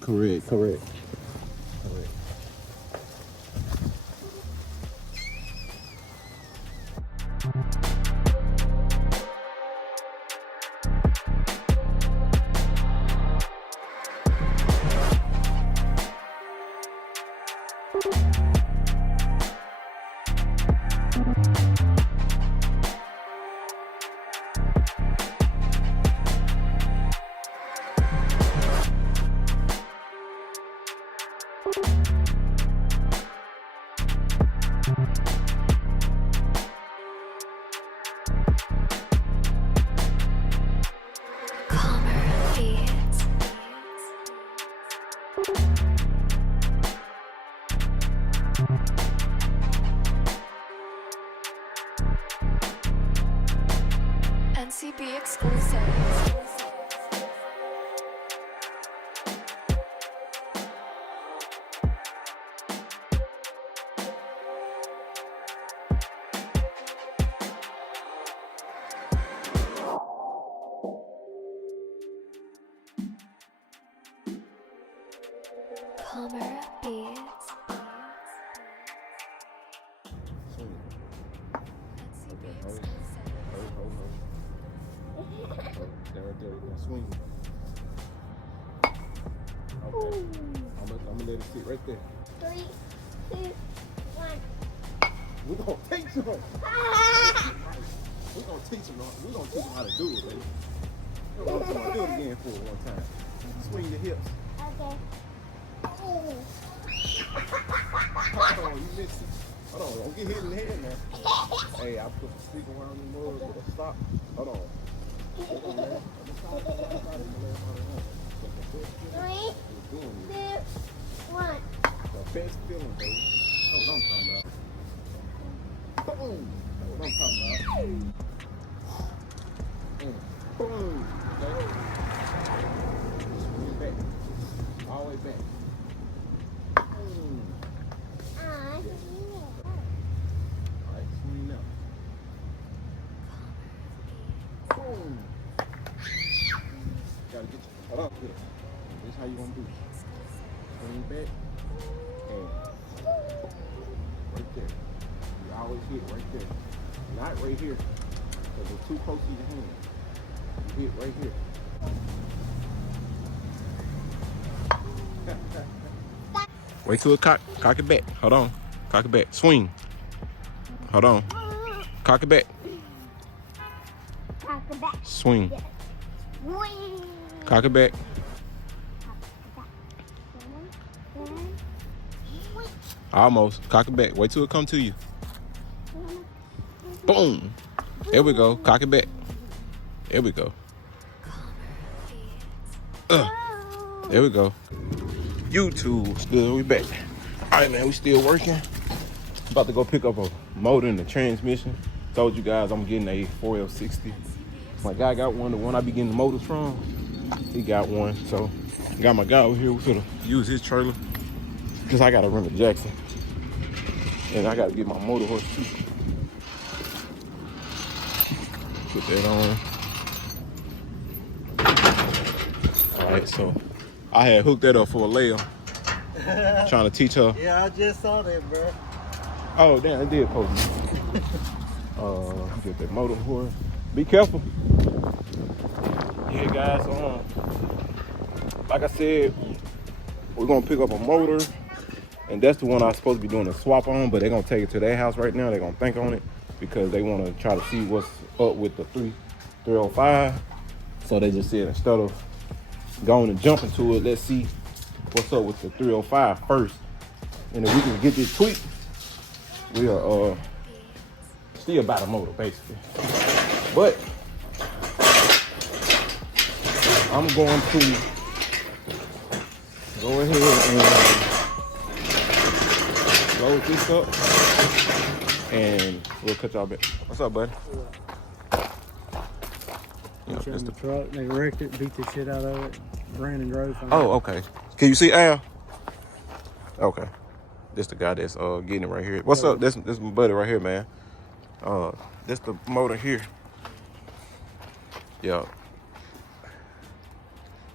Correct. NCB exclusive. Calmer beats. NCB exclusive. That right there, you're gonna swing. Okay. I'm gonna let it sit right there. 3, 2, 1. We're gonna teach him. We're gonna teach him. We're gonna teach him how to do it, baby. I'm gonna do it again for one time. Swing your hips. Okay. Hold on, you missed it. Hold on, don't get hit in the head now. Hey, I put the stick around the mud with a stop. Hold on. Hold on, man. 3, 2, 1. The best feeling, baby. That's what I'm talking about. Boom. That's what I'm talking about. Boom. Okay. Swing it back. All the way back. Boom. All right, swing now. Boom. Gotta get you. Hold on. Here. This is how you want to do it. Swing back. And right there. You always hit right there. Not right here. Because it's too close to your hand. You hit right here. Wait till it cock it back. Hold on. Cock it back. Swing. Hold on. Cock it back. Cock it back. Swing. Yes. Swing. Cock it back. Almost. Cock it back. Wait till it come to you. Boom. There we go. Cock it back. There we go. There we go. YouTube. Still, we back. All right, man. We still working. About to go pick up a motor and the transmission. Told you guys I'm getting a 4L60. My guy got one. The one I be getting the motors from, he got one. So got my guy over here. We're gonna use his trailer because I gotta run to Jackson. And I gotta get my motor horse too. Put that on. All right, so I had hooked that up for a layup. Trying to teach her. Yeah, I just saw that, bro. Oh, damn, it did post it. Get that motor horse. Be careful. Yeah, guys, like I said, we're gonna pick up a motor, and that's the one I'm supposed to be doing a swap on, but they're gonna take it to their house right now. They're gonna think on it because they wanna try to see what's up with the 305. So they just said instead of going and jumping to it, let's see what's up with the 305 first. And if we can get this tweaked, we are still buy the motor basically. But I'm going to go ahead and load this up and we'll cut y'all back. What's up, buddy? Yeah, that's the truck. They wrecked it, beat the shit out of it. Brandon drove from Oh, okay. Can you see Al? Okay. This the guy that's getting it right here. What's up? This my buddy right here, man. This the motor here. Yep.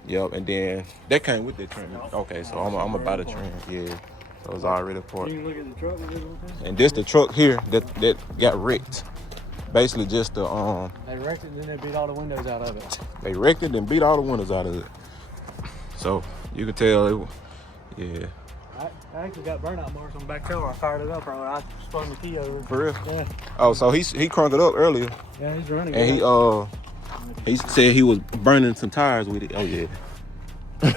Yep, and then that came with the trim. Okay, so I'm gonna buy the trim. Yeah, so it's already part. You can look at the truck. And this the truck here that got wrecked. Basically just the They wrecked it and then they beat all the windows out of it. they wrecked it and beat all the windows out of it. So you can tell yeah. I actually got burnout marks on the back tail. I fired it up earlier. I spun the key over. For real? Yeah. Oh, so he crunk it up earlier. Yeah, he's running. And he said he was burning some tires with it. Oh yeah. Just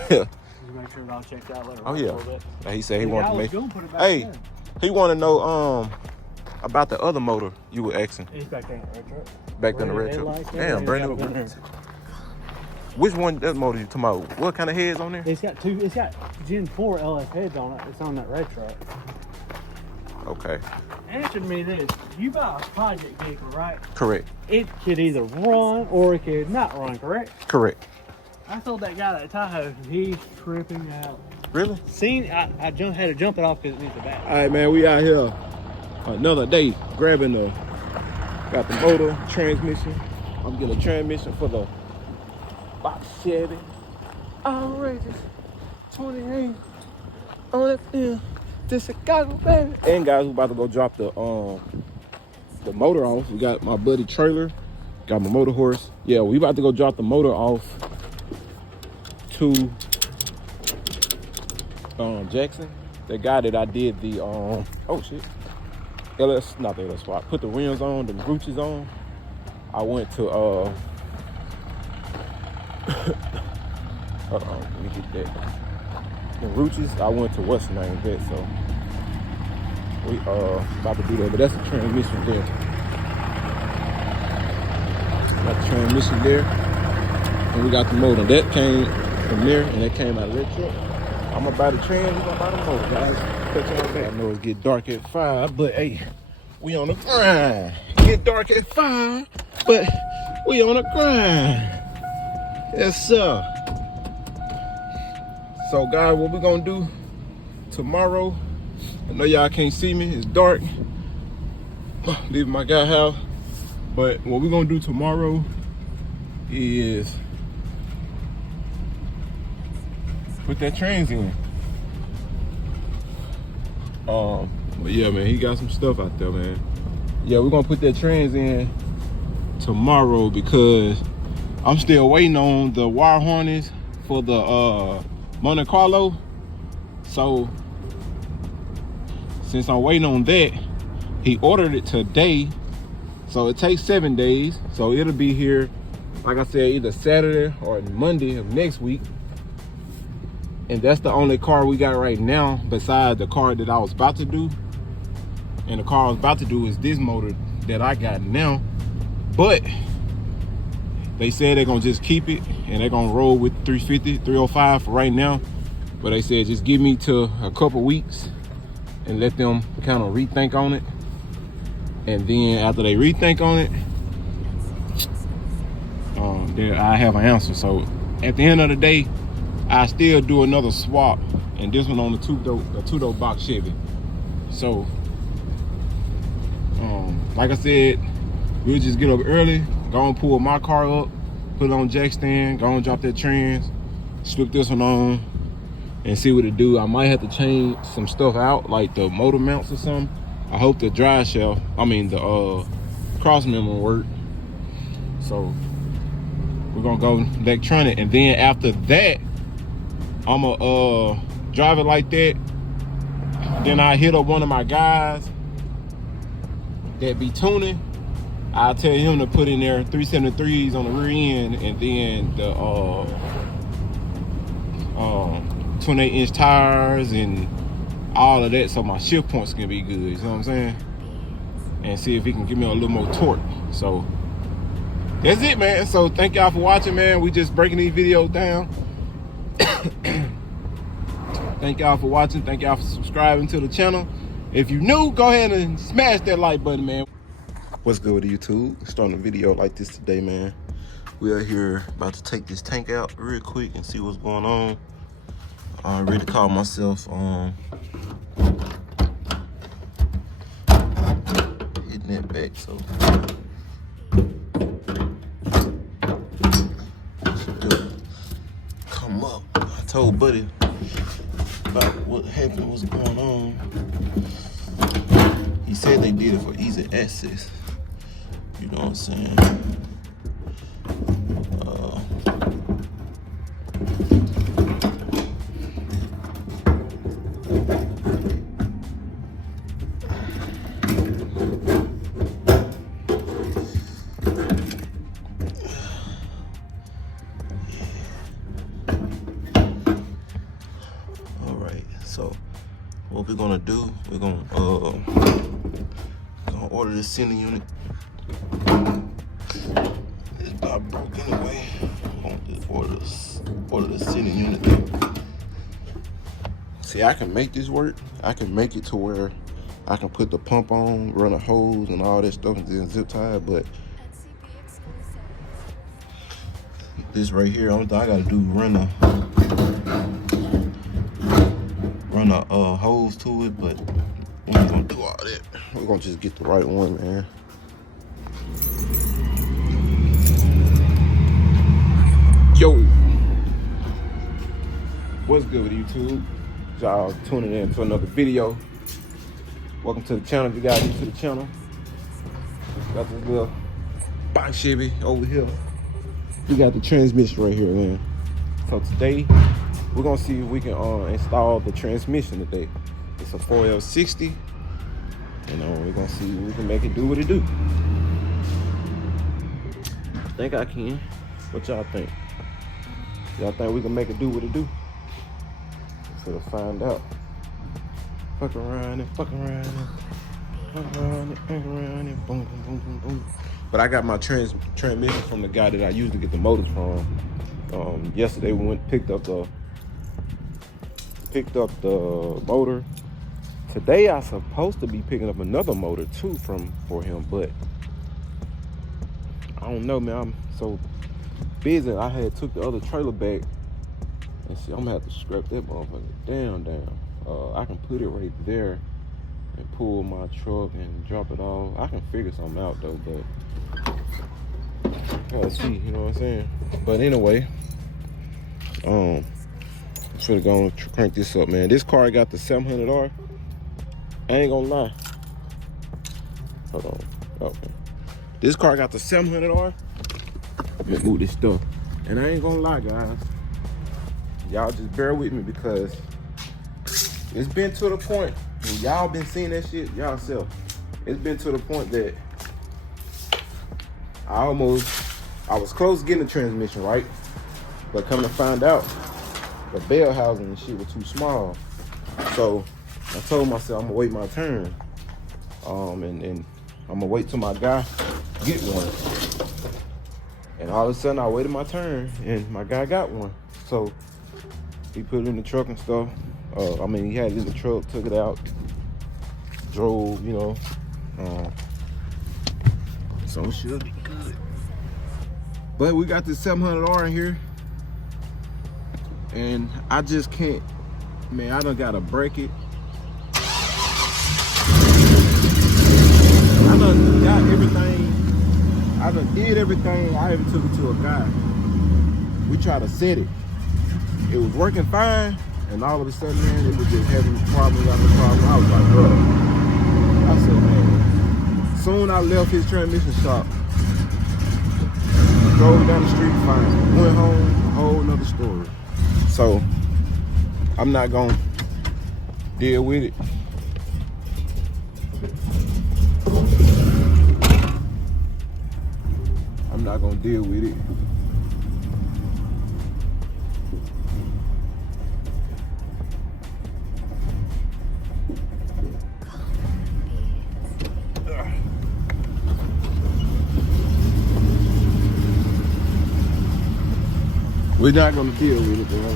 make sure it all checked out. Let it Oh run a yeah. little bit. And he said he Yeah, wanted I to was make. gonna put it back Hey, in. he want to know about the other motor you were asking. He's back there in the red truck. Back in the red truck. Damn, brand new. Which one that motor you talking about? What kind of heads on there? It's got Gen 4 LF heads on it. It's on that red truck. Okay. Answer me this. You buy a project vehicle, right? Correct. It could either run or it could not run, correct? Correct. I told that guy that Tahoe, he's tripping out. Really? I had to jump it off because it needs a battery. All right, man. We out here another day grabbing got the motor, transmission. I'm getting a transmission for the box Chevy. Outrageous. 28 on that field. This Chicago, baby. And guys, we about to go drop the motor off. We got my buddy trailer, got my motor horse. Yeah, we about to go drop the motor off to Jackson, the guy that I did the oh shit, not the LS swap. Put the rims on, the roaches on. I went to hold on, let me get that. The roaches, I went to what's the name that, so we about to do that, but that's the transmission there. Got the transmission there, and we got the motor. That came from there, and that came out of that truck. I'm gonna buy the trans, we're gonna buy the motor, guys. Catch y'all back. I know it get dark at 5, but hey, we on the grind. Get dark at 5, but we on the grind. Yes, sir. So, guys, what we gonna do tomorrow? I know y'all can't see me, it's dark. Leaving my guy house. But what we gonna do tomorrow is put that trans in. But yeah, man, he got some stuff out there, man. Yeah, we're gonna put that trans in tomorrow because I'm still waiting on the wire harness for the Monte Carlo. So since I'm waiting on that, he ordered it today. So it takes 7 days. So it'll be here, like I said, either Saturday or Monday of next week. And that's the only car we got right now besides the car that I was about to do. And the car I was about to do is this motor that I got now. But they said they're gonna just keep it and they're gonna roll with 350, 305 for right now. But they said just give me to a couple weeks and let them kind of rethink on it. And then after they rethink on it, then I have an answer. So at the end of the day, I still do another swap, and this one on the two-door box Chevy. So, like I said, we'll just get up early, go and pull my car up, put it on jack stand, go and drop that trans, slip this one on, and see what it do. I might have to change some stuff out, like the motor mounts or something. I hope the drive shaft, the cross member work. So we're gonna go electronic, and then after that, I'ma drive it like that. Then I hit up one of my guys that be tuning. I'll tell him to put in there 373s on the rear end, and then the 28-inch tires and all of that, so my shift points can be good, you know what I'm saying? And see if he can give me a little more torque. So that's it, man. So thank y'all for watching, man. We just breaking these videos down. Thank y'all for watching. Thank y'all for subscribing to the channel. If you're new, go ahead and smash that like button, man. What's good with YouTube? Starting a video like this today, man. We are here about to take this tank out real quick and see what's going on. I already called myself hitting that back, so told Buddy about what happened, what's going on. He said they did it for easy access. You know what I'm saying? All right, so what we're gonna do, we're gonna order this center unit. It's not broke anyway. I'm gonna just order the center unit. See, I can make this work. I can make it to where I can put the pump on, run a hose and all that stuff and then zip tie it, but this right here, only thing I gotta do run a hose to it, but we ain't gonna do all that. We're gonna just get the right one, man. Yo, what's good with YouTube? Y'all tuning in to another video. Welcome to the channel. If you guys new to the channel, got this little box Chevy over here. We got the transmission right here, man. So today we're gonna see if we can install the transmission today. It's a 4L60. You know, we're gonna see if we can make it do what it do. I think I can. What y'all think? Y'all think we can make it do what it do? We'll find out. Fuck around and fuck around and fuck around and fuck around and boom, boom, boom, boom, boom. But I got my transmission from the guy that I usually get the motors from. Yesterday we went picked up the motor. Today I supposed to be picking up another motor too for him, but I don't know, man. I'm so busy. I had took the other trailer back, and see, I'm gonna have to scrap that motherfucker down. I can put it right there and pull my truck and drop it off. I can figure something out though, but gotta see, you know what I'm saying? But anyway, I'm gonna go and crank this up, man. This car got the 700R. I ain't gonna lie. Hold on. Okay. This car got the 700R. Let me move this stuff. And I ain't gonna lie, guys. Y'all just bear with me because it's been to the point, and y'all been seeing that shit y'all self. It's been to the point that I was close to getting the transmission, right? But come to find out, the bell housing and shit was too small. So I told myself I'm gonna wait my turn. And I'm gonna wait till my guy get one. And all of a sudden I waited my turn and my guy got one. So he put it in the truck and stuff. I mean, he had it in the truck, took it out, drove, you know. So it should be good. But we got this 700R in here. And I just can't, man, I done gotta break it. I done got everything. I done did everything. I even took it to a guy. We tried to set it. It was working fine, and all of a sudden, man, it was just having problems after problems. I was like, bro. I said, man. Soon I left his transmission shop. Drove down the street fine. Went home, a whole nother story. So, I'm not gonna deal with it. I'm not gonna deal with it. We're not gonna deal with it, bro.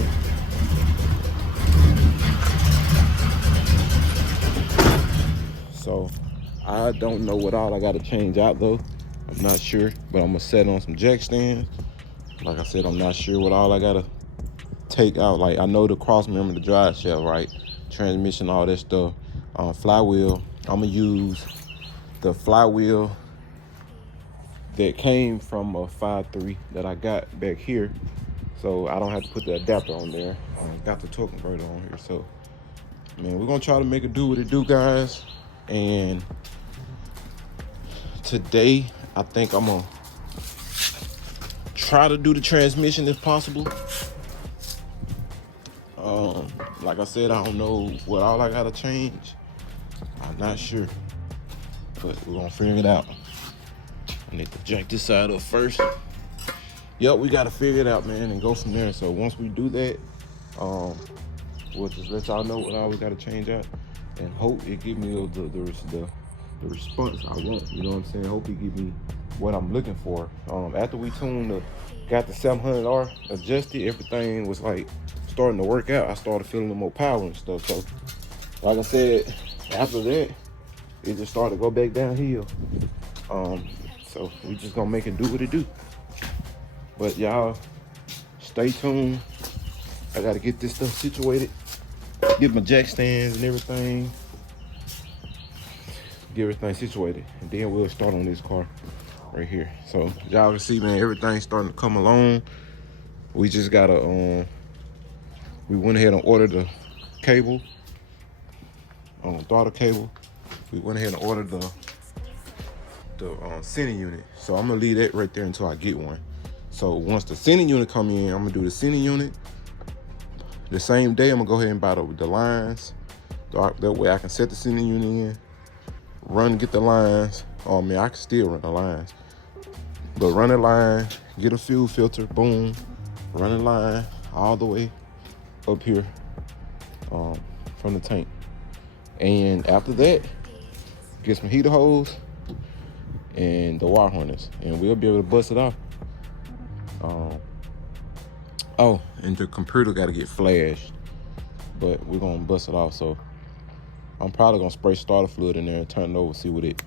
So I don't know what all I gotta change out though. I'm not sure, but I'm gonna set on some jack stands. Like I said, I'm not sure what all I gotta take out. Like I know the cross member, the drive shaft, right? Transmission, all that stuff. Flywheel, I'm gonna use the flywheel that came from a 5.3 that I got back here. so I don't have to put the adapter on there. Got the torque converter on here, so man, we're gonna try to make it do what it do, guys. And today, I think I'm gonna try to do the transmission if possible. Like I said, I don't know what all I gotta change. I'm not sure, but we're gonna figure it out. I need to jack this side up first. Yep, we gotta figure it out, man, and go from there. So once we do that, we'll just let y'all know what all we gotta change out, and hope it give me the response I want. You know what I'm saying? Hope it give me what I'm looking for. After we got the 700R adjusted, everything was like starting to work out. I started feeling a little more power and stuff. So, like I said, after that, it just started to go back downhill. So we just gonna make it do what it do. But y'all, stay tuned. I gotta get this stuff situated, get my jack stands and everything, get everything situated, and then we'll start on this car right here. So y'all can see, man, everything's starting to come along. We just gotta we went ahead and ordered the cable, throttle cable. We went ahead and ordered the sending unit. So I'm gonna leave that right there until I get one. So once the sending unit come in, I'm gonna do the sending unit. The same day, I'm gonna go ahead and buy the lines. That way I can set the sending unit in, get the lines. Oh man, I can still run the lines. But run the line, get a fuel filter, boom, run the line all the way up here from the tank. And after that, get some heater hose and the wire harness, and we'll be able to bust it off. Oh, and the computer got to get flashed, but we're gonna bust it off. So I'm probably gonna spray starter fluid in there and turn it over, see what it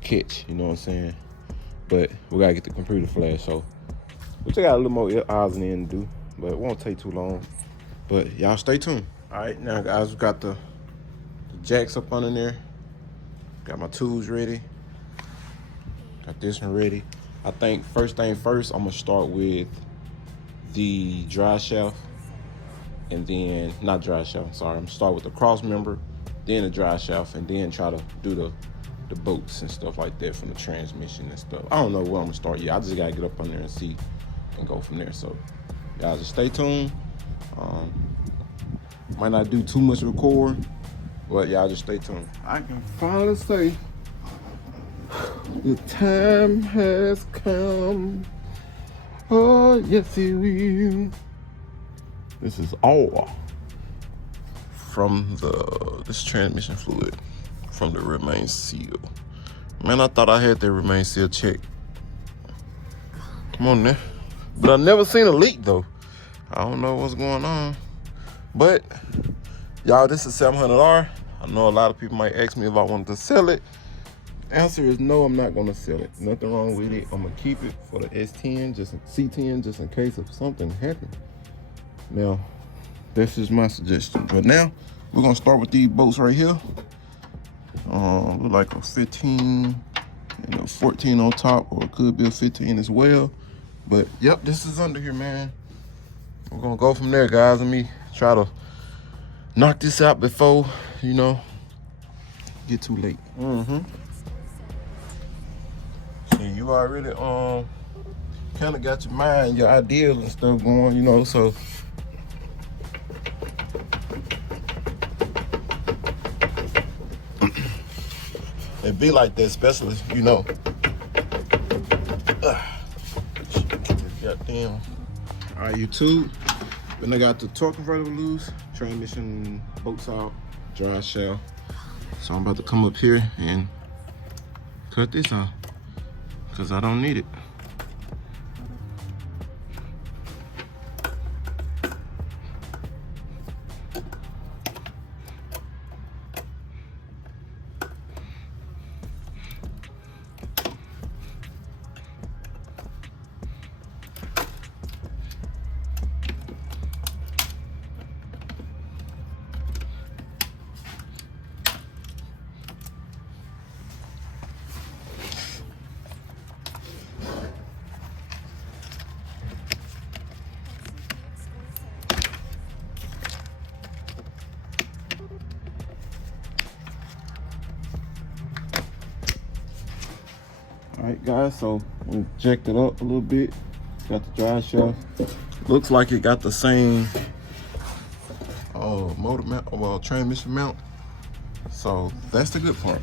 catch. You know what I'm saying? But we gotta get the computer flashed. So we just got a little more odds and ends to do, but it won't take too long. But y'all stay tuned. All right, now guys, we got the jacks up under there. Got my tools ready. Got this one ready. I think first thing first, I'm gonna start with the dry shaft, and then, not dry shaft, sorry. I'm gonna start with the cross member, then the dry shaft, and then try to do the bolts and stuff like that from the transmission and stuff. I don't know where I'm gonna start yet. I just gotta get up on there and see and go from there. So y'all just stay tuned. Might not do too much record, but y'all just stay tuned. I can finally say the time has come. Oh, yes, it will. This is all from this transmission fluid from the remain seal. Man, I thought I had that remain seal check. Come on now. But I never seen a leak though. I don't know what's going on. But y'all, this is 700R. I know a lot of people might ask me if I wanted to sell it. Answer is no, I'm not gonna sell it. Nothing wrong with it. I'm gonna keep it for the S10, C10, just in case if something happened. Now, this is my suggestion. But now, we're gonna start with these bolts right here. Look like a 15 and a 14 on top, or it could be a 15 as well. But yep, this is under here, man. We're gonna go from there, guys. Let me try to knock this out before, get too late. And you already kind of got your mind, your ideas and stuff going, so it be like that, especially, goddamn. All right, YouTube. Then I got the torque converter loose, transmission bolts out, dry shaft. So I'm about to come up here and cut this off, because I don't need it. Alright guys, so we jacked it up a little bit. Got the dry shaft. Looks like it got the same motor mount, well, transmission mount. So that's the good part.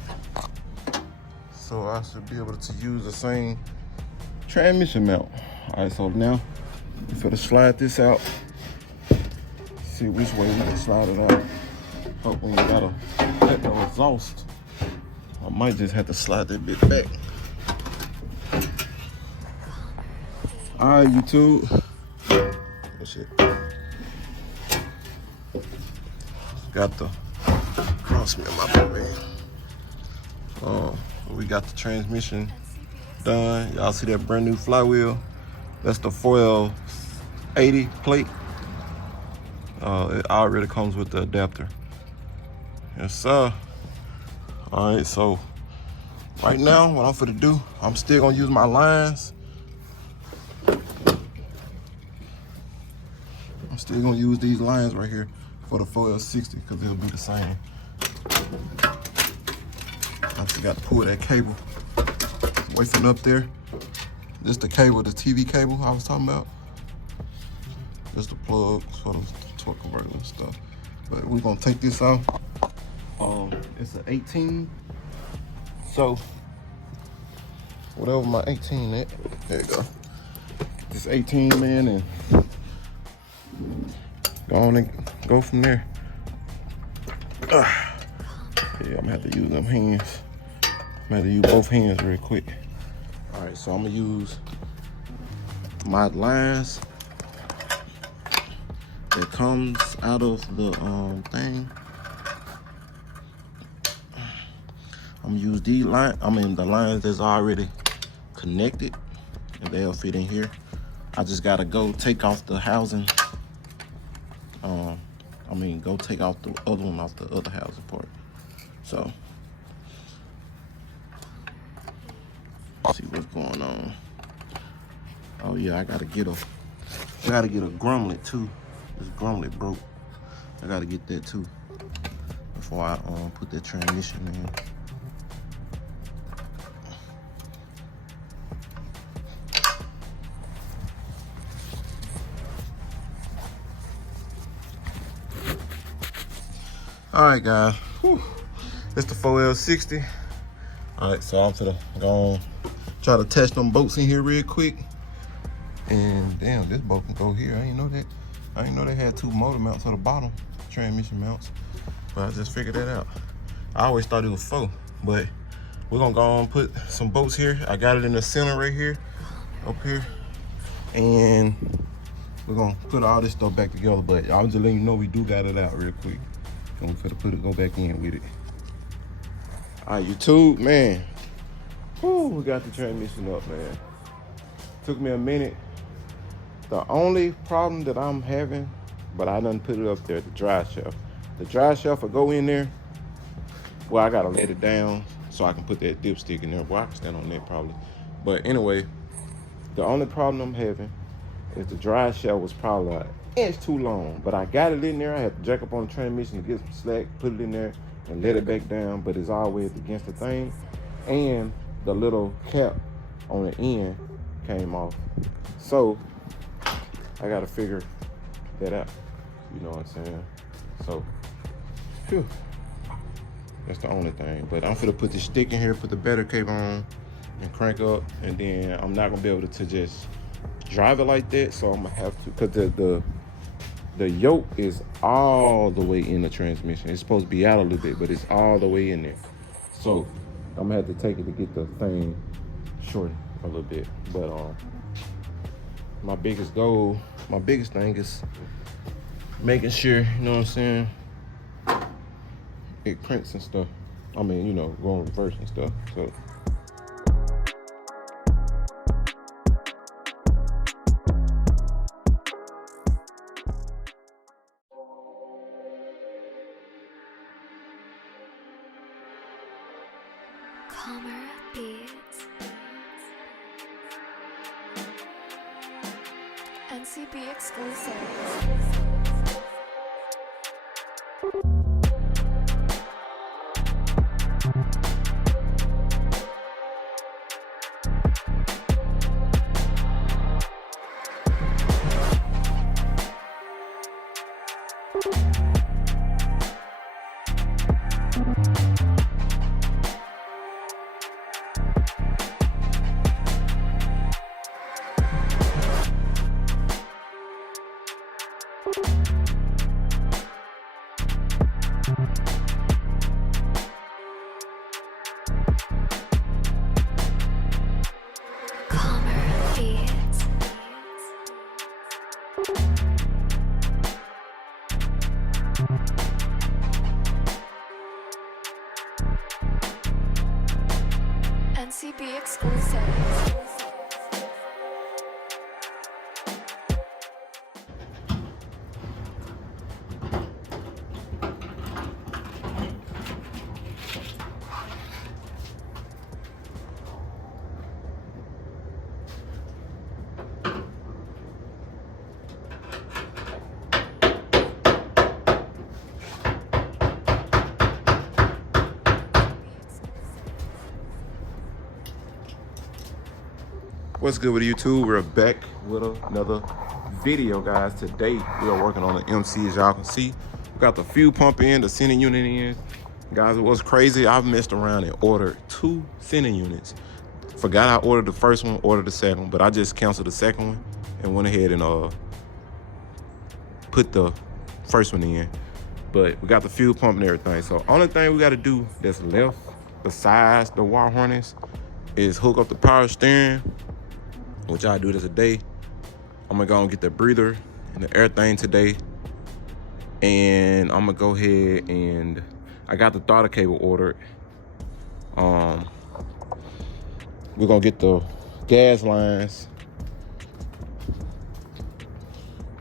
So I should be able to use the same transmission mount. Alright, so now we're gonna slide this out. See which way we can slide it out. Hope we gotta cut the exhaust. I might just have to slide that bit back. Alright, YouTube. Oh shit. Got the cross me on my back, man. We got the transmission done. Y'all see that brand new flywheel? That's the 4L80 plate. It already comes with the adapter. Yes, sir. All right, so right now, what I'm finna do, I'm still gonna use my lines. I'm still gonna use these lines right here for the 4L60 because they'll be the same. I just got to pull that cable away from up there. This the cable, the TV cable I was talking about. Just the plugs for the torque converter and stuff. But we're gonna take this out. It's an 18. So whatever my 18 at, there you go. This 18, man, and go on and go from there. Yeah, I'm gonna have to use them hands. I'm gonna have to use both hands real quick. All right, so I'm gonna use my lines that comes out of the thing. I'm gonna use these lines, the lines that's already connected, and they'll fit in here. I just gotta go take off the housing. Go take off the other one off the other housing part. So, let's see what's going on. Oh yeah, I gotta get a grommet too. This grommet broke. I gotta get that too before I put that transmission in. All right, guys. Whew. It's the 4L60. All right, so I'm gonna try to test them bolts in here real quick. And damn, this bolt can go here. I didn't know that. I didn't know they had two motor mounts on the bottom, transmission mounts. But I just figured that out. I always thought it was 4, but we're gonna go on and put some bolts here. I got it in the center right here, up here. And we're gonna put all this stuff back together, but I'm just letting you know we do got it out real quick. And we're gonna go back in with it. All right, YouTube, man. Whew, we got the transmission up, man. Took me a minute. The only problem that I'm having, but I done put it up there, the dry shaft. The dry shaft will go in there. Well, I gotta let it down so I can put that dipstick in there. Well, I can stand on that probably. But anyway, the only problem I'm having is the dry shaft was probably an inch too long. But I got it in there. I had to jack up on the transmission to get some slack, put it in there, and let it back down. But it's always against the thing. And the little cap on the end came off. So I gotta figure that out. You know what I'm saying? So, phew. That's the only thing. But I'm gonna put the stick in here, put the battery cable on, and crank up. And then I'm not gonna be able to just drive it like that. So I'm gonna have to, cause the yoke is all the way in the transmission. It's supposed to be out a little bit, but it's all the way in there. So I'm gonna have to take it to get the thing shortened a little bit. But my biggest goal, my biggest thing is making sure, you know what I'm saying, it prints and stuff. I mean, you know, going reverse and stuff. So Calmer beats. NCB exclusive. NCB exclusive. What's good with YouTube? We're back with another video, guys. Today we are working on the MC. As y'all can see, we got the fuel pump in, the sending unit in. Guys, it was crazy. I've messed around and ordered 2 sending units. Forgot I ordered the first one, ordered the second one, but I just canceled the second one and went ahead and put the first one in. But we got the fuel pump and everything. So only thing we got to do that's left besides the wire harness is hook up the power steering, which I do this today. I'm gonna go and get the breather and the everything today. And I'm gonna go ahead and I got the throttle cable ordered. We're gonna get the gas lines.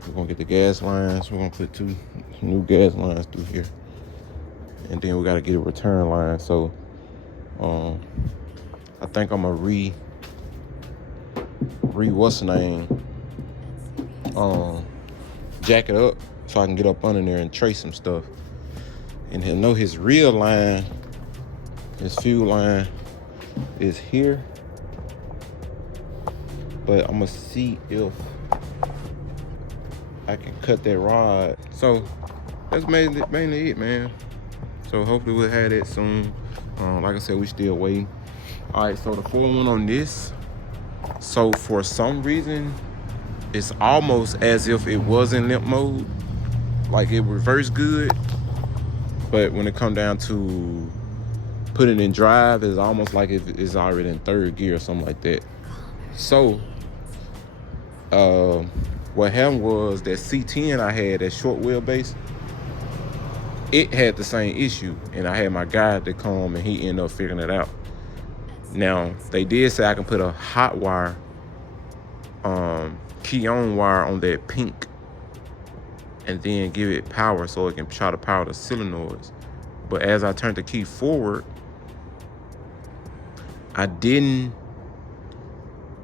We're gonna get the gas lines. We're gonna put 2 new gas lines through here. And then we gotta get a return line. So I think I'm gonna what's the name, jack it up so I can get up under there and trace some stuff. And he'll know his real line, his fuel line is here. But I'm gonna see if I can cut that rod. So that's mainly it, man. So hopefully we'll have that soon. Like I said, we still waiting. All right, so the 4-1 on this. So for some reason, it's almost as if it was in limp mode, like it reversed good. But when it come down to putting it in drive, it's almost like it's already in 3rd gear or something like that. So what happened was that C10 I had, that short wheelbase, it had the same issue. And I had my guy to come and he ended up figuring it out. Now, they did say I can put a hot wire, key on wire on that pink and then give it power so it can try to power the solenoids. But as I turned the key forward, I didn't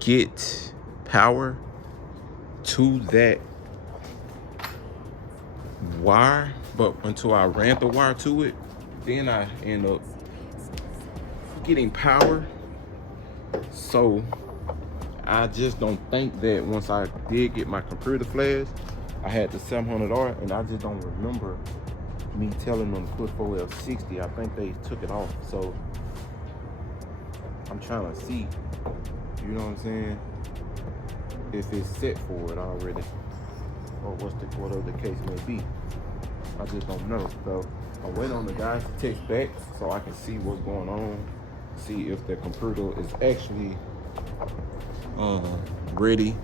get power to that wire, but until I ran the wire to it, then I end up getting power. So I just don't think that once I did get my computer flash, I had the 700R, and I just don't remember me telling them to put 4L60. I think they took it off. So I'm trying to see, you know what I'm saying, if it's set for it already, or whatever the case may be. I just don't know. So I'm waiting on the guys to text back so I can see what's going on, see if the computer is actually ready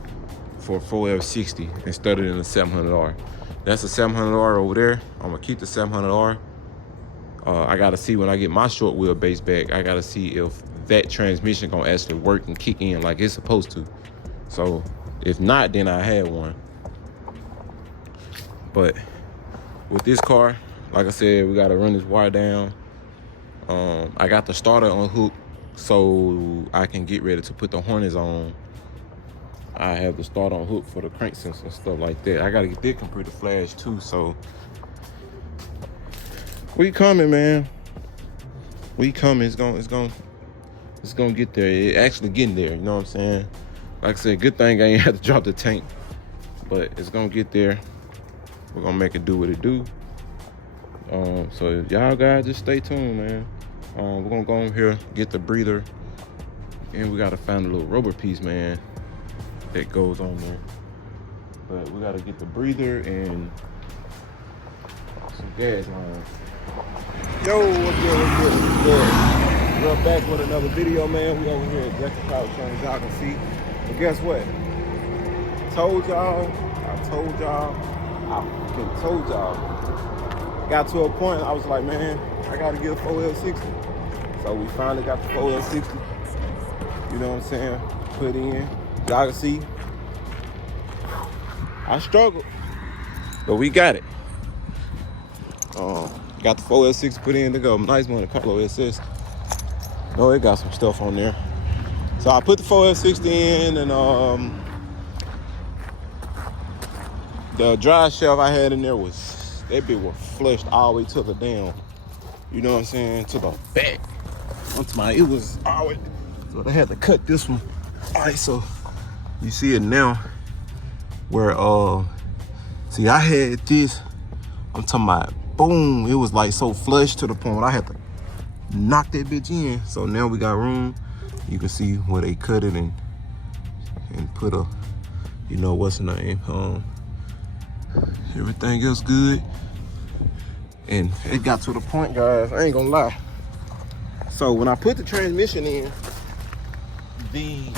for 4L60 instead of in the 700R. That's a 700R over there. I'm gonna keep the 700R. I gotta see when I get my short wheelbase back, I gotta see if that transmission gonna actually work and kick in like it's supposed to. So if not, then I had one. But with this car, like I said, we gotta run this wire down. I got the starter on hook so I can get ready to put the harness on. I have the starter on hook for the crank sensor and stuff like that. I gotta get this computer flash too, so we coming, man. We coming. It's gonna get there. It actually getting there, you know what I'm saying? Like I said, good thing I ain't have to drop the tank, but it's gonna get there. We're gonna make it do what it do. So y'all guys just stay tuned, man. We're gonna go in here, get the breather, and we gotta find a little rubber piece, man, that goes on there. But we gotta get the breather and some gas lines. Yo, what's good? We're back with another video, man. We over here at Jackson Power Train, y'all can see. But guess what? I told y'all. Got to a point, I was like, man, I gotta get a 4L60. So we finally got the 4L60. You know what I'm saying? Put in. Y'all can see. I struggled, but we got it. Got the 4L6 put in to go. Nice one, the Carlo SS. Oh, it got some stuff on there. So I put the 4L60 in, and the dry shelf I had in there that bit was flushed all the way to the down. You know what I'm saying? To the back. It was always, so I had to cut this one. All right, so you see it now where, see, I had this, I'm talking about, boom, it was like so flush to the point where I had to knock that bitch in. So now we got room. You can see where they cut it and put a, you know, what's the name? Everything else good. And it got to the point, guys, I ain't gonna lie. So when I put the transmission in, it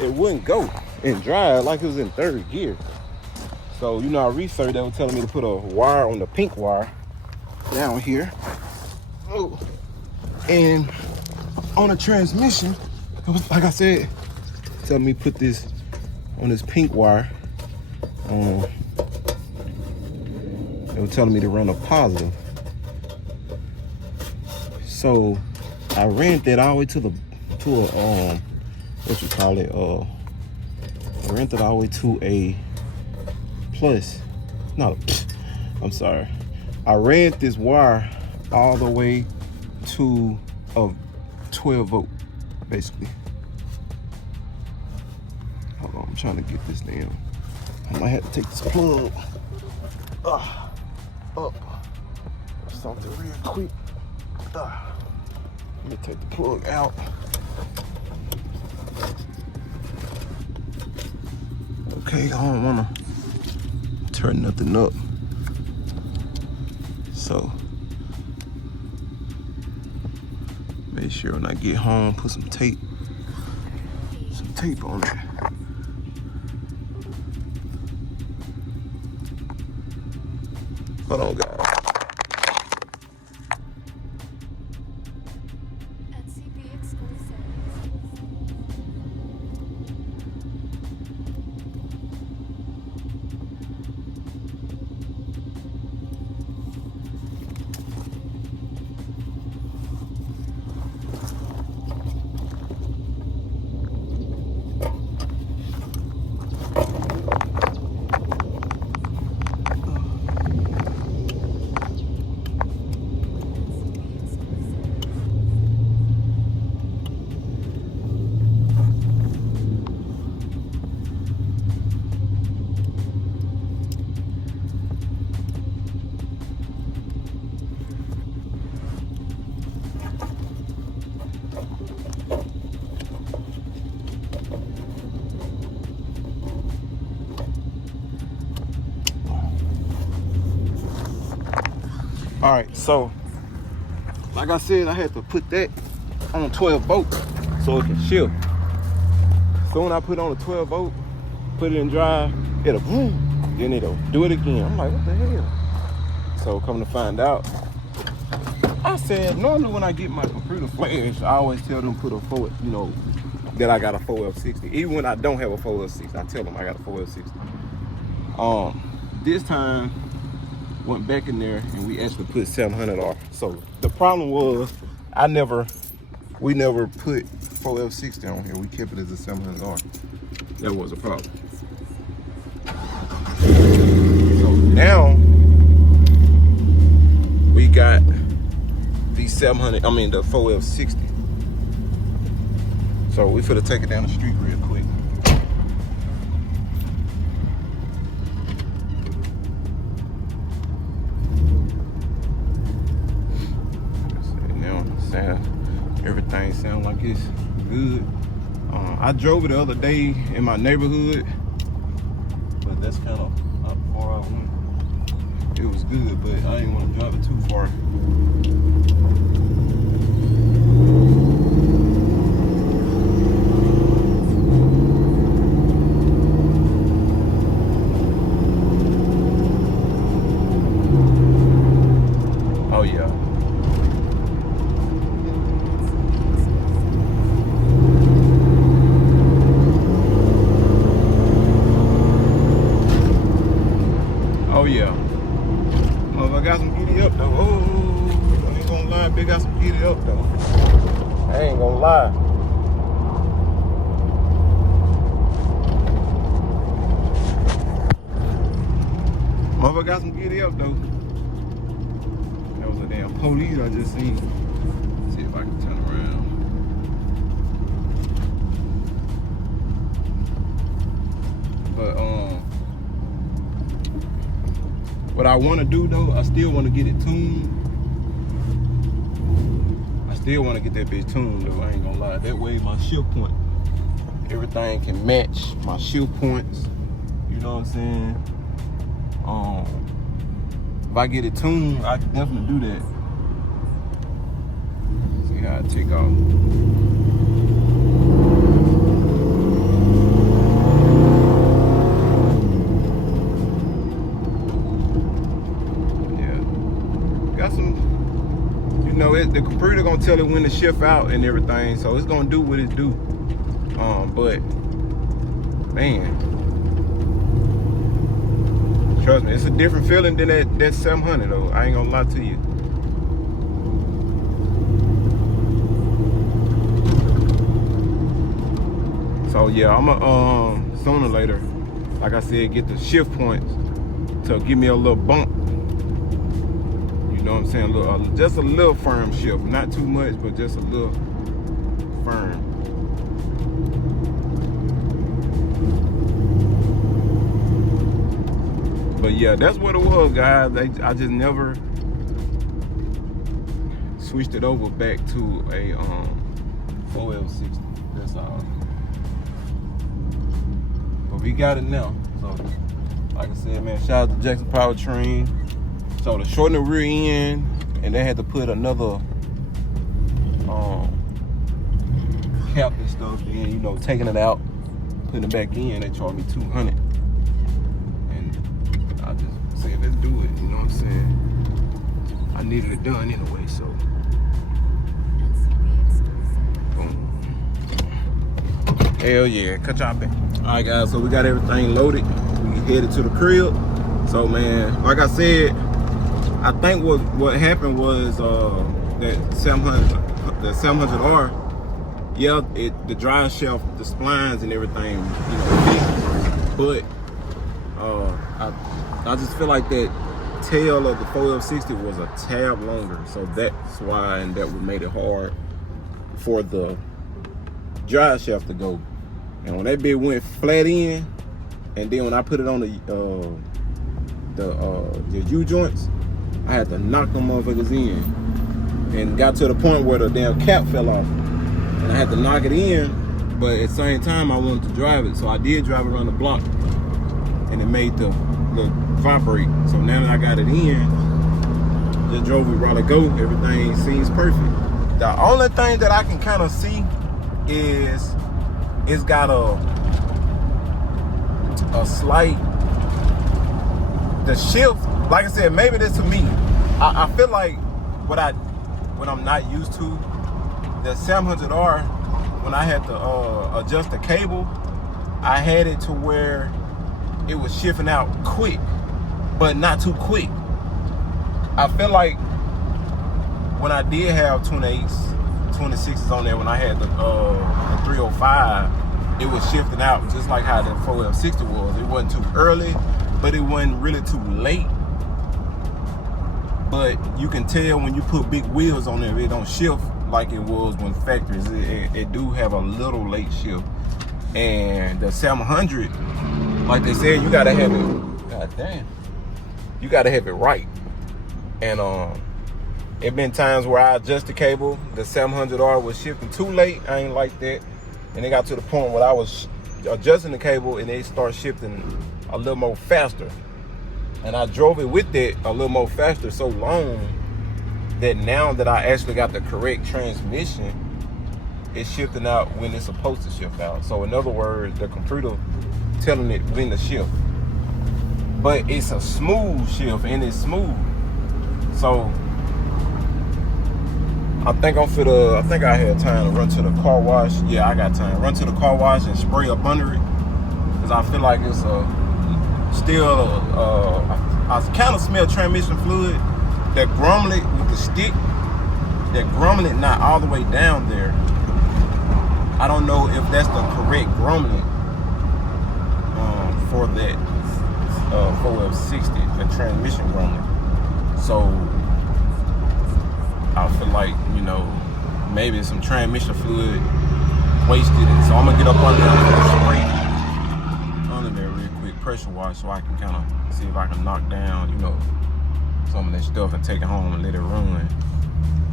wouldn't go and drive like it was in third gear. So, you know, I researched, they were telling me to put a wire on the pink wire down here. Oh. And on the transmission, it was, like I said, telling me put this on this pink wire. They were telling me to run a positive. So I ran that all the way to a what you call it? I ran that all the way to a plus. No, I'm sorry. I ran this wire all the way to a 12 volt, basically. Hold on, I'm trying to get this down. I might have to take this plug up or something real quick. Let me take the plug out. Okay, I don't wanna turn nothing up. So make sure when I get home, put some tape on it. Hold on, guys. NCB exclusive. All right, so like I said, I had to put that on 12 volt so it can shift. So when I put on a 12 volt, put it in drive, it'll boom, then it'll do it again. I'm like, what the hell? So come to find out, I said, normally when I get my computer flashed, I always tell them put a 4, you know, that I got a 4L60. Even when I don't have a 4L60, I tell them I got a 4L60. This time, went back in there and we actually put 700R. So the problem was we never put 4L60 on here. We kept it as a 700R. That was a problem. So now we got the 4L60. So we finna take it down the street real quick. Everything sound like it's good. I drove it the other day in my neighborhood, but that's kind of how far I went. It was good, but I didn't want to drive it too far. Oh yeah. some get it up though. I ain't gonna lie. Motherfucker got some get it up though. That was a damn police I just seen. Let's see if I can turn around. But what I want to do though, I still want to get it tuned. I still want to get that bitch tuned though. I ain't gonna lie. That way my shift point, everything can match my shift points. You know what I'm saying? If I get it tuned, I can definitely do that. See how I take off. The computer gonna tell it when to shift out and everything, so it's gonna do what it do. But man, trust me, it's a different feeling than that 700 though. I ain't gonna lie to you. So yeah, I'ma sooner or later, like I said, get the shift points to give me a little bump. You know what I'm saying? Just a little firm shift. Not too much, but just a little firm. But yeah, that's what it was, guys. I just never switched it over back to a 4L60. That's all. But we got it now. So, like I said, man, shout out to Jackson Powertrain. So to shorten the rear end, and they had to put another cap and stuff in, you know, taking it out, putting it back in, they charged me $200. And I just said, let's do it, you know what I'm saying? I needed it done anyway, so. Boom. Hell yeah, cut y'all back. Alright guys, so we got everything loaded. We headed to the crib. So man, like I said, I think what happened was that 700R, yeah, the drive shaft, the splines and everything, you know, fit. But I just feel like that tail of the 4L60 was a tab longer, so that's why, and that would made it hard for the drive shaft to go. And when that bit went flat in, and then when I put it on the U joints, I had to knock them motherfuckers in, and got to the point where the damn cap fell off, and I had to knock it in. But at the same time, I wanted to drive it, so I did drive it around the block, and it made the vibrate. So now that I got it in, just drove it right to go. Everything seems perfect. The only thing that I can kind of see is it's got a slight, the shift. Like I said, maybe this to me. I feel like what I'm not used to, the 700R, when I had to adjust the cable, I had it to where it was shifting out quick, but not too quick. I feel like when I did have 28s, 26s on there, when I had the 305, it was shifting out just like how the 4L60 was. It wasn't too early, but it wasn't really too late. But you can tell when you put big wheels on there, it don't shift like it was when factories. It do have a little late shift. And the 700, like they said, you gotta have it, god damn, you gotta have it right. And it been times where I adjust the cable, the 700R was shifting too late. I ain't like that. And it got to the point where I was adjusting the cable and they start shifting a little more faster. And I drove it with that a little more faster so long that now that I actually got the correct transmission, it's shifting out when it's supposed to shift out. So in other words, the computer telling it when to shift. But it's a smooth shift, and it's smooth. So I think I had time to run to the car wash. Yeah, I got time. Run to the car wash and spray up under it, because I feel like it's I kind of smell transmission fluid, that grumbling with the stick. that grommet not all the way down there. I don't know if that's the correct grommet for that 4F60, the transmission grommet. So I feel like, you know, maybe some transmission fluid wasted it. So I'm gonna get up under there real quick, pressure wash, so I can kind of see if I can knock down, you know, some of that stuff and take it home and let it run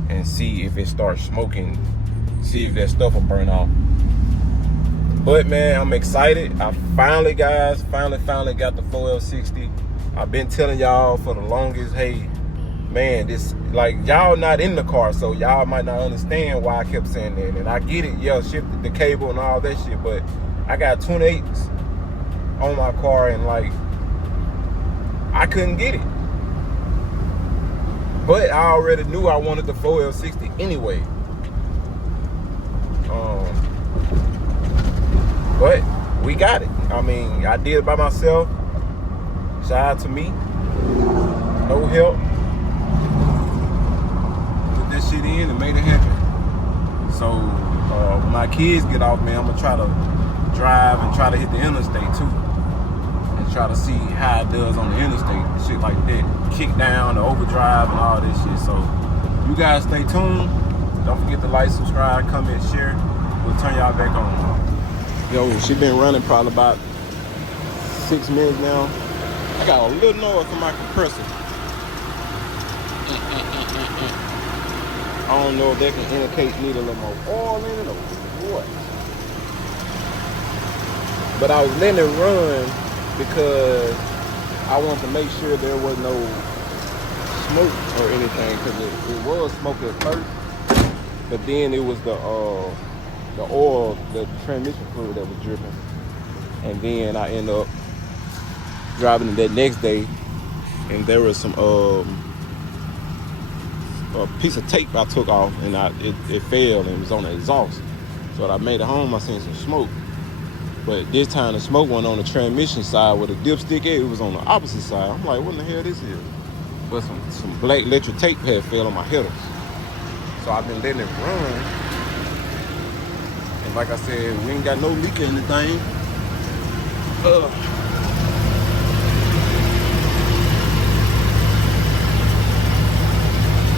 and see if it starts smoking, see if that stuff will burn off. But man, I'm excited. I finally got the 4L60. I've been telling y'all for the longest, hey, man, this, like, y'all not in the car, so y'all might not understand why I kept saying that. And I get it, yeah, shifted the cable and all that shit, but I got 28s on my car and, like, I couldn't get it. But I already knew I wanted the 4L60 anyway. But we got it. I mean, I did it by myself. Shout out to me. No help. Put that shit in and made it happen. So when my kids get off, man, I'm gonna try to drive and try to hit the interstate too. And try to see how it does on the interstate. Shit like that. Kick down, the overdrive and all this shit. So you guys stay tuned. Don't forget to like, subscribe, comment, share. We'll turn y'all back on. Yo, she been running probably about 6 minutes now. I got a little noise from my compressor. I don't know if that can indicate need a little more oil in it or what. But I was letting it run because I wanted to make sure there was no smoke or anything, because it was smoke at first, but then it was the oil, the transmission fluid that was dripping. And then I ended up driving it that next day, and there was some a piece of tape I took off, and it fell and it was on the exhaust. So when I made it home, I seen some smoke. But this time the smoke went on the transmission side where the dipstick at. It was on the opposite side. I'm like, what in the hell this is? But some black electric tape had fell on my headers. So I've been letting it run. And like I said, we ain't got no leak or anything.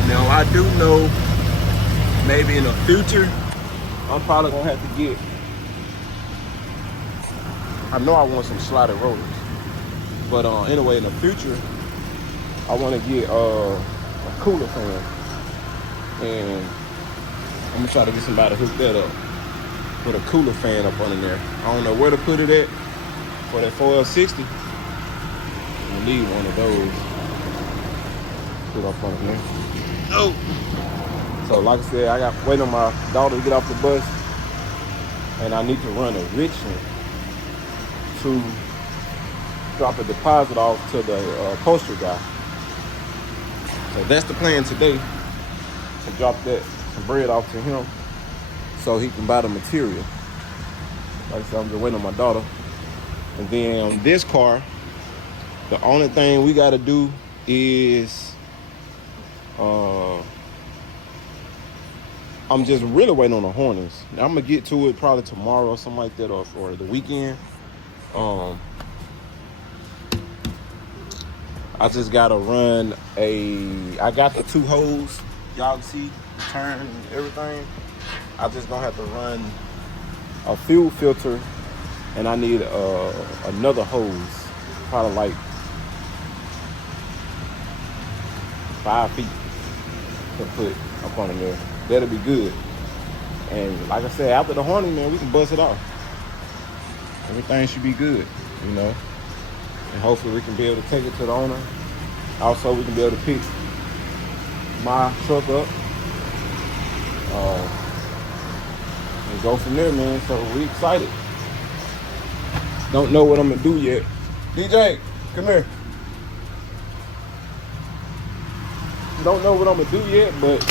Now I do know maybe in the future, I'm probably gonna have to get, I know I want some slided rollers. But anyway, in the future, I want to get a cooler fan. And I'm gonna try to get somebody to hook that up. Put a cooler fan up under there. I don't know where to put it at for that 4L60. I need one of those. Put up under there. Oh. So like I said, I got waiting on my daughter to get off the bus, and I need to run a Richmond to drop a deposit off to the upholstery guy. So that's the plan today, to drop some bread off to him so he can buy the material. Like I said, I'm just waiting on my daughter. And then on this car, the only thing we got to do is I'm just really waiting on the harness. Now, I'm gonna get to it probably tomorrow or something like that, or the weekend. I just gotta run I got the 2 holes, y'all can see the turn and everything. I just gonna have to run a fuel filter, and I need another hose, probably like 5 feet to put up on there. That'll be good. And like I said, after the horning, man, we can bust it off. Everything should be good, you know. And hopefully we can be able to take it to the owner. Also, we can be able to pick my truck up and go from there, man. So we excited. Don't know what I'm gonna do yet. DJ, come here. Don't know what I'm gonna do yet, but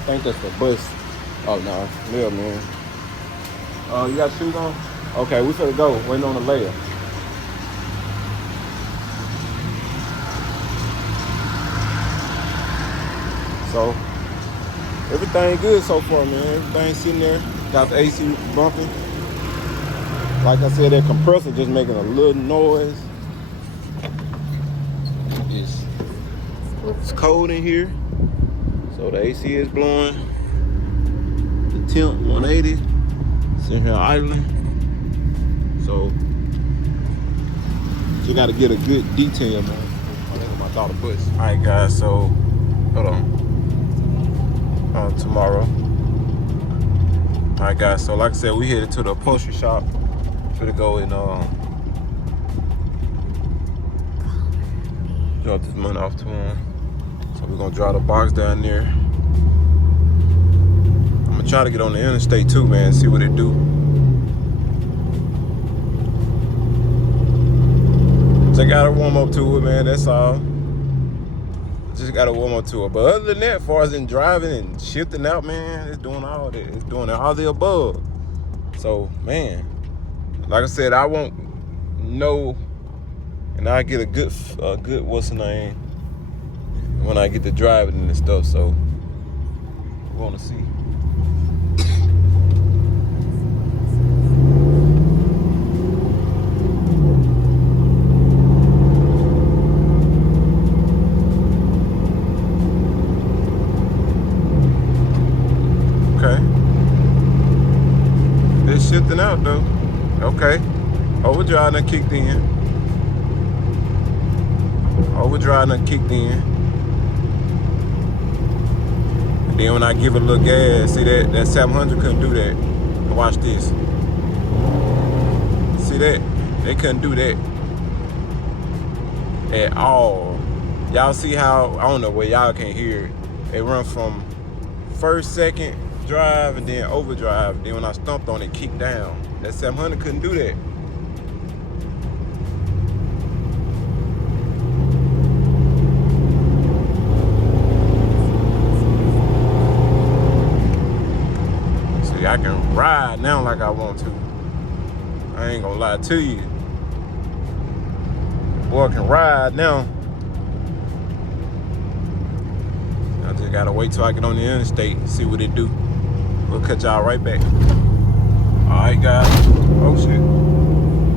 I think that's the bus. Oh no, yeah, man. You got shoes on? Okay, we finna go. Waiting on the layer. So So everything good so far, man. Everything sitting there. Got the AC bumping. Like I said, that compressor just making a little noise. It's cold in here, so the AC is blowing. The temp 180. Sitting here idling. So you got to get a good detail, man. I think my daughter puts. All right, guys. So hold on. Tomorrow. All right, guys. So like I said, we headed to the upholstery shop. Gonna go and drop this money off to him. So we're gonna drop the box down there. I'm gonna try to get on the interstate too, man. See what it do. Just gotta warm up to it, man. That's all. Just gotta warm up to it. But other than that, as far as in driving and shifting out, man, it's doing all that. It's doing all the above. So, man. Like I said, I won't know, and I get a good what's the name when I get to driving and stuff. So we want to see. Okay, it's shifting out though. Okay, overdrive done kicked in. Overdrive done kicked in. And then when I give it a little gas, see that 700 couldn't do that. Watch this. See that? They couldn't do that at all. Y'all see how, I don't know where y'all can't hear it. It run from first, second drive and then overdrive. Then when I stumped on it, kicked down. That 700 couldn't do that. See, I can ride now like I want to. I ain't gonna lie to you. Boy can ride now. I just gotta wait till I get on the interstate and see what it do. We'll catch y'all right back. Alright guys, oh shit.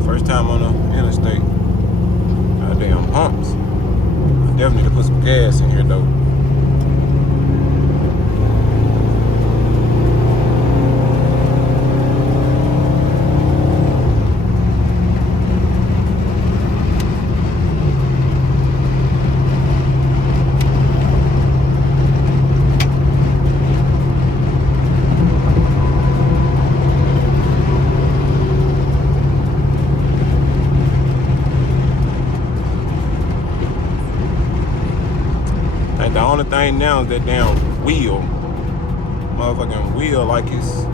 First time on the interstate. Goddamn humps. I definitely need to put some gas in here though. The only thing now is that damn wheel. Motherfucking wheel like it's... So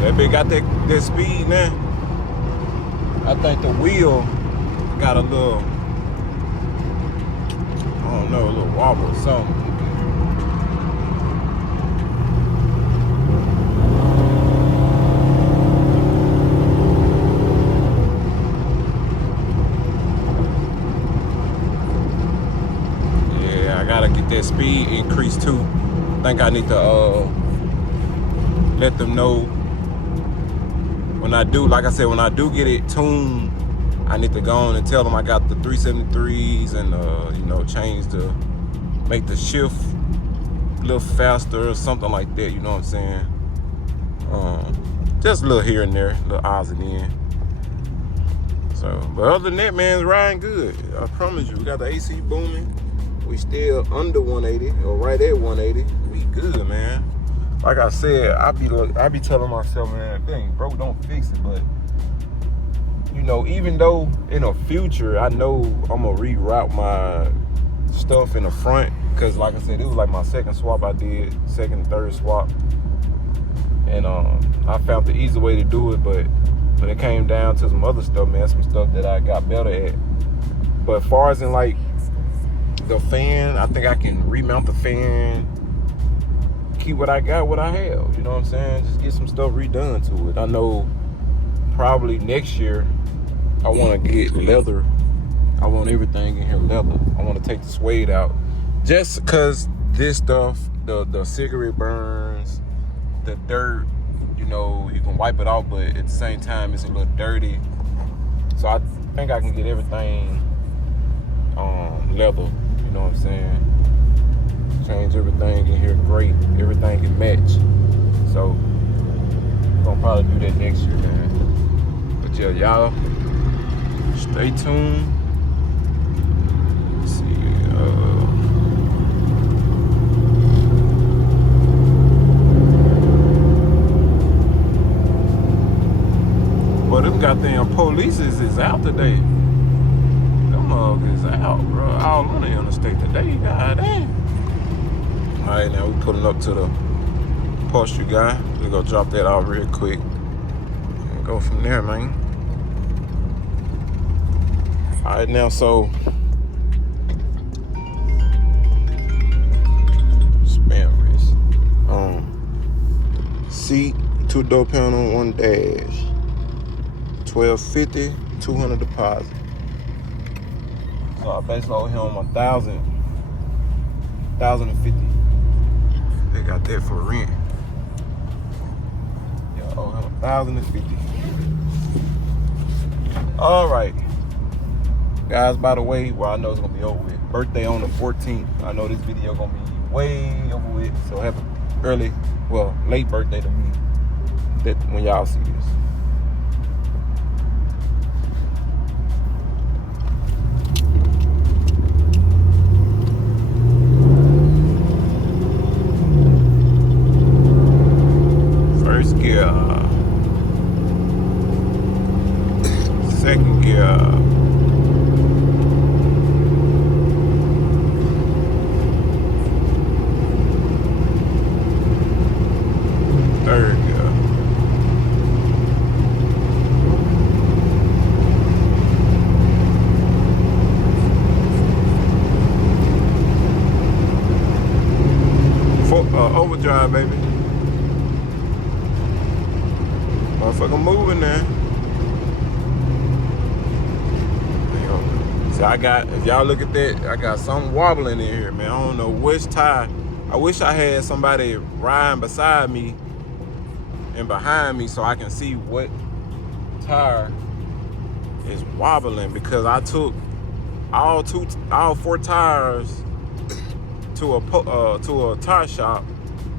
that bitch got that speed now. I think the wheel got a little... I don't know, a little wobble or something. That speed increase too. I think I need to let them know when I do, like I said, when I do get it tuned, I need to go on and tell them I got the 373s and you know, change to make the shift a little faster or something like that, you know what I'm saying? Just a little here and there, a little odds and ends. So, but other than that, man, it's riding good. I promise you, we got the AC booming. We still under 180 or right at 180. We good, man. Like I said, I be telling myself, man, if it ain't broke, don't fix it. But you know, even though in the future I know I'm gonna reroute my stuff in the front, because like I said, it was like my second swap I did, second, third swap, and I found the easy way to do it. But it came down to some other stuff, man, some stuff that I got better at. But as far as in like the fan, I think I can remount the fan, keep what I got, what I have, you know what I'm saying? Just get some stuff redone to it. I know probably next year I want to get leather. I want everything in here leather, I want to take the suede out. Just because this stuff, the cigarette burns, the dirt, you know, you can wipe it off, but at the same time, it's a little dirty. So I think I can get everything leather, you know what I'm saying? Change everything in here great. Everything can match. So, I'm gonna probably do that next year, man. But yeah, y'all, stay tuned. Let's see, well, them goddamn police is out today. Them mugs is out, bro. All on the interstate today, goddamn. Alright, now we pulling up to the upholstery guy. We're gonna drop that off real quick and go from there, man. Alright, now, so spam wrist. Seat, 2-door panel, 1 dash. $1,250, $200 deposit. So I basically owe him $1,050. They got that for rent. Yeah, I owe him $1,050. All right, guys. By the way, well, I know it's gonna be over with. Birthday on the 14th. I know this video gonna be way over with. So happy late birthday to me. That when y'all see this. First gear, second gear, third gear, overdrive, baby. Motherfucker moving there. See, if y'all look at that, I got something wobbling in here, man. I don't know which tire. I wish I had somebody riding beside me and behind me so I can see what tire is wobbling, because I took all 4 tires to a tire shop,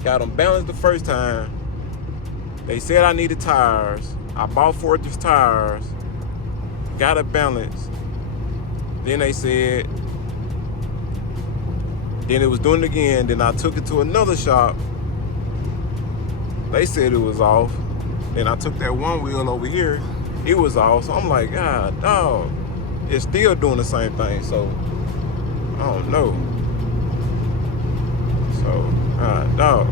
got them balanced the first time. They said I needed tires. I bought 4 of these tires, got it balanced. Then they said, then it was doing it again. Then I took it to another shop. They said it was off. Then I took that one wheel over here. It was off. So I'm like, God, dog, it's still doing the same thing. So I don't know. So, God, dog.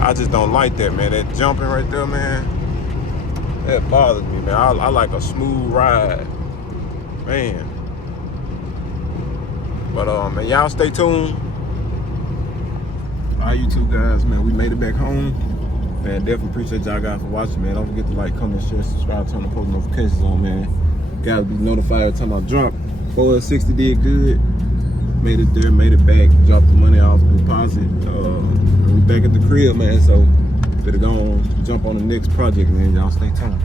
I just don't like that, man. That jumping right there, man, that bothers me, man. I like a smooth ride, man. But man, y'all stay tuned. All right, you two guys, man, we made it back home. Man, definitely appreciate y'all guys for watching, man. Don't forget to like, comment, share, subscribe, turn the post notifications on, man. Guys be notified every time I drop. 460 did good. Made it there, made it back, dropped the money off the deposit. We back at the crib, man, so better go on, jump on the next project, man. Y'all stay tuned.